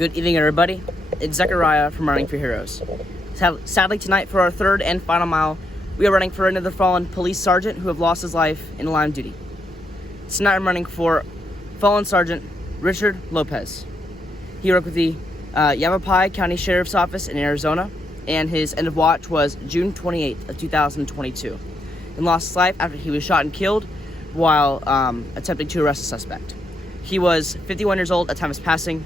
Good evening, everybody. It's Zechariah from Running for Heroes. Sadly, tonight for our third and final mile, we are running for another fallen police sergeant who have lost his life in line of duty. Tonight I'm running for fallen Sergeant Richard Lopez. He worked with the Yavapai County Sheriff's Office in Arizona, and his end of watch was June 28th of 2022, and lost his life after he was shot and killed while attempting to arrest a suspect. He was 51 years old at the time of his passing,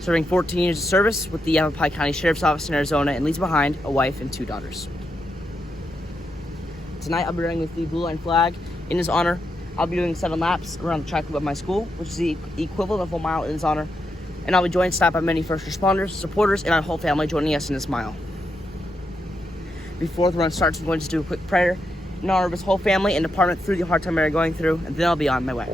serving 14 years of service with the Yavapai County Sheriff's Office in Arizona, and leaves behind a wife and 2 daughters. Tonight I'll be running with the blue line flag in his honor. I'll be doing 7 laps around the track loop of my school, which is the equivalent of a mile in his honor. And I'll be joined staff by many first responders, supporters, and our whole family joining us in this mile. Before the run starts, I'm going to do a quick prayer in honor of his whole family and department through the hard time they're going through, and then I'll be on my way.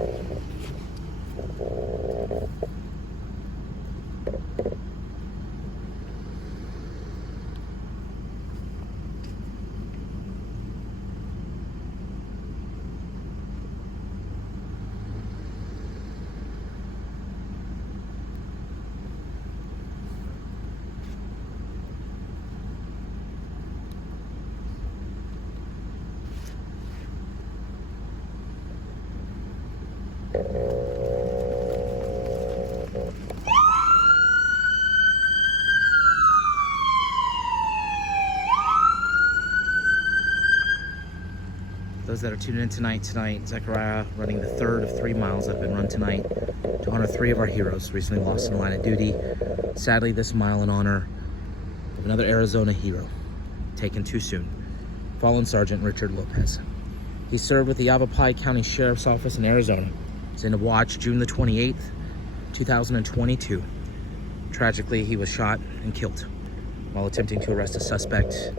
Those that are tuning in tonight, Zechariah running the third of 3 miles that have been run tonight to honor 3 of our heroes recently lost in the line of duty. Sadly, this mile in honor of another Arizona hero taken too soon, fallen Sergeant Richard Lopez. He served with the Yavapai County Sheriff's Office in Arizona. His end of watch, June the 28th, 2022. Tragically, he was shot and killed while attempting to arrest a suspect,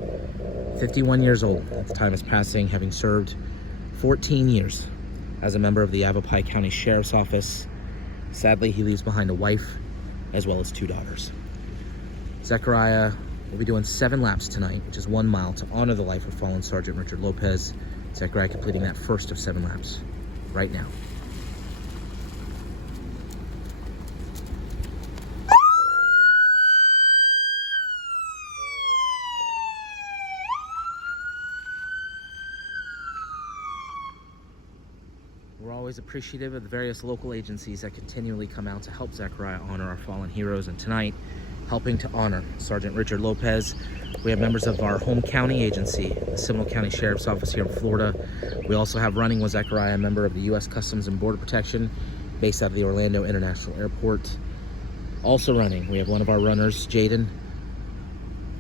51 years old at the time of his passing, having served 14 years as a member of the Yavapai County Sheriff's Office. Sadly, he leaves behind a wife as well as 2 daughters. Zechariah will be doing 7 laps tonight, which is 1 mile, to honor the life of fallen Sergeant Richard Lopez. Zechariah completing that first of 7 laps right now. We're always appreciative of the various local agencies that continually come out to help Zechariah honor our fallen heroes, and tonight, helping to honor Sergeant Richard Lopez, we have members of our home county agency, the Seminole County Sheriff's Office here in Florida. We also have running with Zechariah, a member of the U.S. Customs and Border Protection, based out of the Orlando International Airport. Also running, we have one of our runners, Jaden,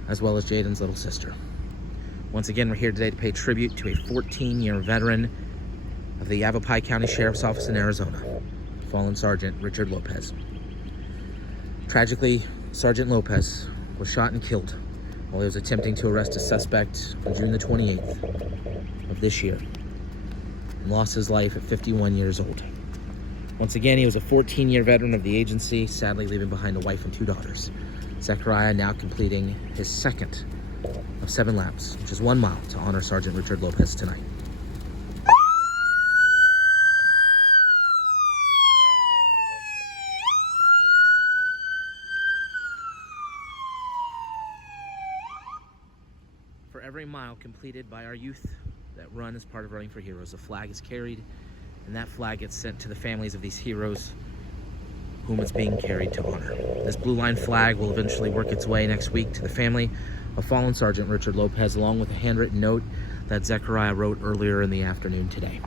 as well as Jaden's little sister. Once again, we're here today to pay tribute to a 14-year veteran of the Yavapai County Sheriff's Office in Arizona, fallen Sergeant Richard Lopez. Tragically, Sergeant Lopez was shot and killed while he was attempting to arrest a suspect on June the 28th of this year, and lost his life at 51 years old. Once again, he was a 14-year veteran of the agency, sadly leaving behind a wife and 2 daughters. Zechariah now completing his second of 7 laps, which is 1 mile, to honor Sergeant Richard Lopez tonight. For every mile completed by our youth that run as part of Running for Heroes, a flag is carried, and that flag gets sent to the families of these heroes whom it's being carried to honor. This blue line flag will eventually work its way next week to the family of fallen Sergeant Richard Lopez, along with a handwritten note that Zechariah wrote earlier in the afternoon today.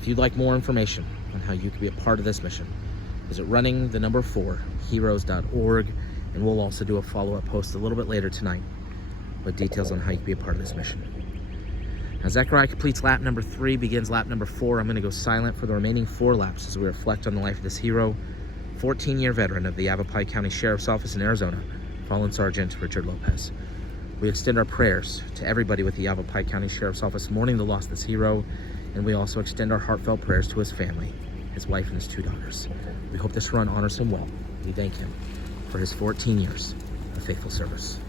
If you'd like more information on how you can be a part of this mission, visit running4heroes.org, and we'll also do a follow-up post a little bit later tonight with details on how you can be a part of this mission. As Zechariah completes lap number 3, begins lap number 4, I'm going to go silent for the remaining 4 laps as we reflect on the life of this hero, 14-year veteran of the Yavapai County Sheriff's Office in Arizona, fallen Sergeant Richard Lopez. We extend our prayers to everybody with the Yavapai County Sheriff's Office mourning the loss of this hero, and we also extend our heartfelt prayers to his family, his wife and his 2 daughters. We hope this run honors him well. We thank him for his 14 years of faithful service.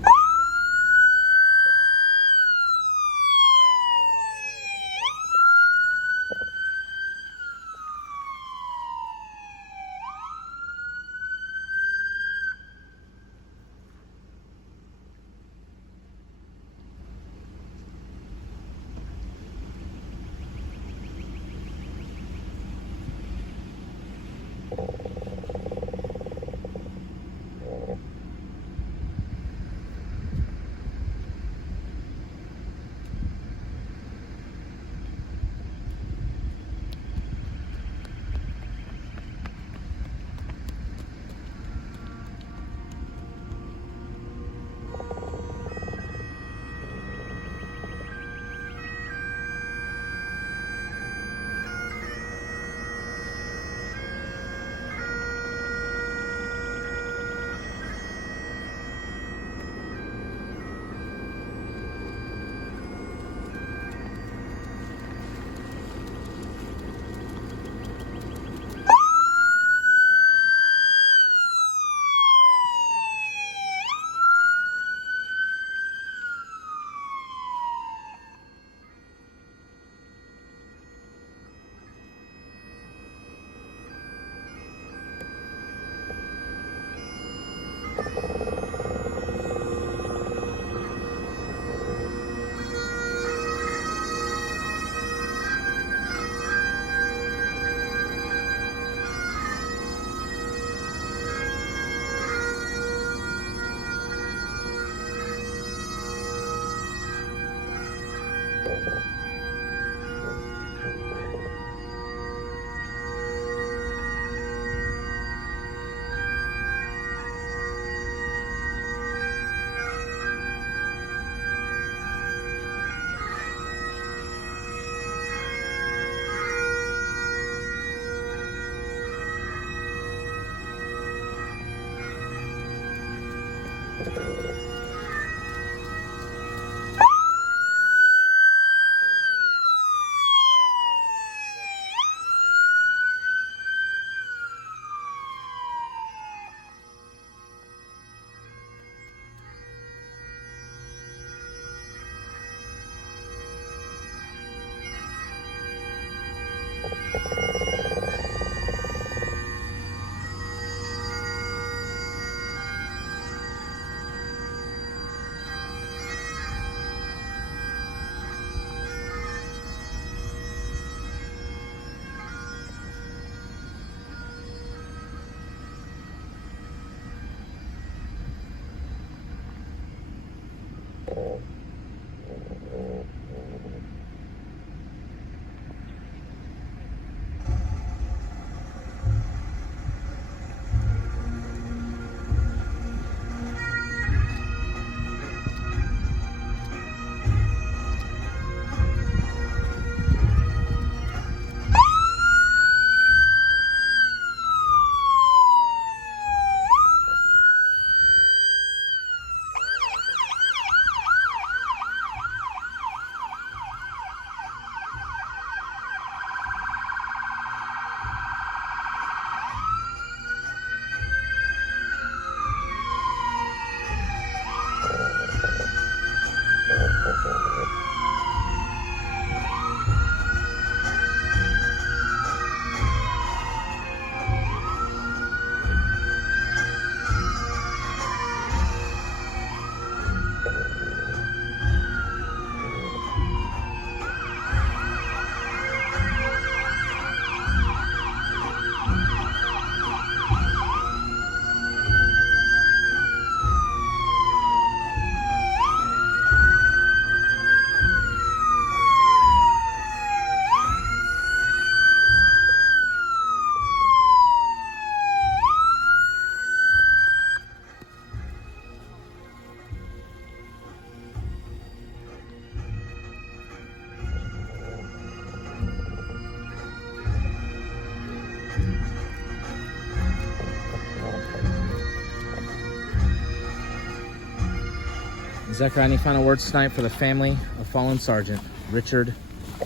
Zechariah, any final words tonight for the family of fallen Sergeant Richard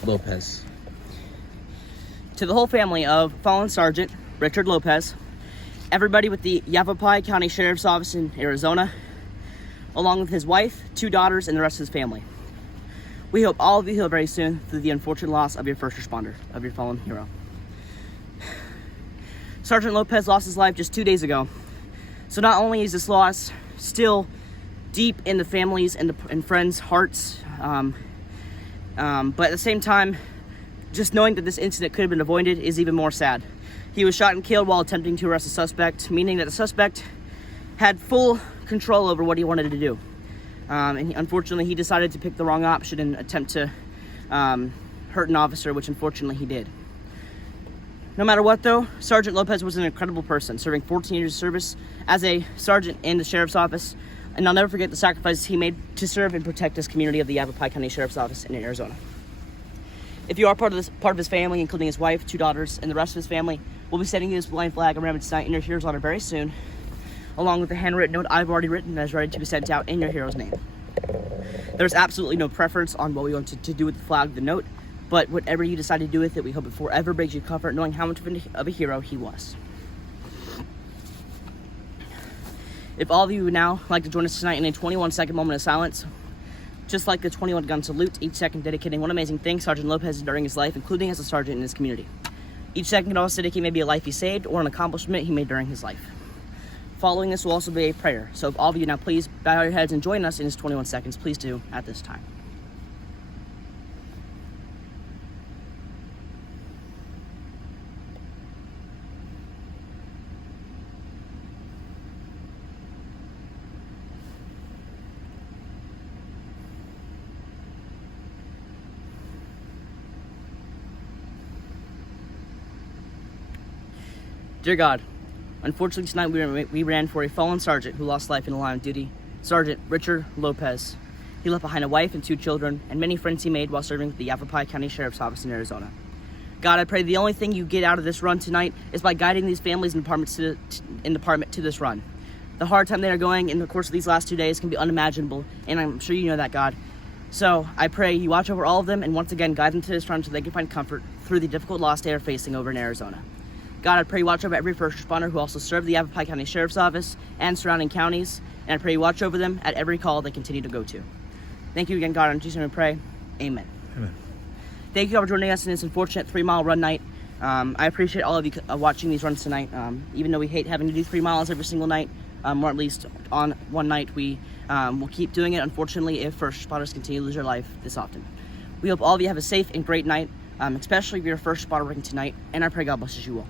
Lopez? To the whole family of fallen Sergeant Richard Lopez, everybody with the Yavapai County Sheriff's Office in Arizona, along with his wife, 2 daughters, and the rest of his family. We hope all of you heal very soon through the unfortunate loss of your first responder, of your fallen hero. Sergeant Lopez lost his life just 2 days ago. So not only is this loss still deep in the families and friends' hearts, but at the same time, just knowing that this incident could have been avoided is even more sad. He was shot and killed while attempting to arrest a suspect, meaning that the suspect had full control over what he wanted to do. Unfortunately, he decided to pick the wrong option and attempt to hurt an officer, which unfortunately he did. No matter what, though, Sergeant Lopez was an incredible person, serving 14 years of service as a sergeant in the sheriff's office, and I'll never forget the sacrifices he made to serve and protect this community of the Yavapai County Sheriff's Office in Arizona. If you are part of his family, including his wife, 2 daughters, and the rest of his family, we'll be sending you this blind flag and remembrance tonight in your hero's honor very soon, along with a handwritten note I've already written that is ready to be sent out in your hero's name. There's absolutely no preference on what we want to do with the flag, the note, but whatever you decide to do with it, we hope it forever brings you comfort knowing how much of a hero he was. If all of you would now like to join us tonight in a 21-second moment of silence, just like the 21-gun salute, each second dedicating one amazing thing Sergeant Lopez did during his life, including as a sergeant in his community. Each second can also dedicate maybe a life he saved or an accomplishment he made during his life. Following this will also be a prayer. So if all of you now please bow your heads and join us in his 21 seconds, please do at this time. Dear God, unfortunately tonight we ran for a fallen sergeant who lost life in the line of duty, Sergeant Richard Lopez. He left behind a wife and 2 children and many friends he made while serving with the Yavapai County Sheriff's Office in Arizona. God, I pray the only thing you get out of this run tonight is by guiding these families and department to this run. The hard time they are going in the course of these last 2 days can be unimaginable, and I'm sure you know that, God. So I pray you watch over all of them and once again guide them to this run so they can find comfort through the difficult loss they are facing over in Arizona. God, I pray you watch over every first responder who also serve the Yavapai County Sheriff's Office and surrounding counties, and I pray you watch over them at every call they continue to go to. Thank you again, God. In Jesus' name we pray. Amen. Amen. Thank you all for joining us in this unfortunate 3-mile run night. I appreciate all of you watching these runs tonight. Even though we hate having to do 3 miles every single night, or at least on one night, we will keep doing it, unfortunately, if first responders continue to lose their life this often. We hope all of you have a safe and great night, especially if you're a first responder working tonight, and I pray God blesses you all.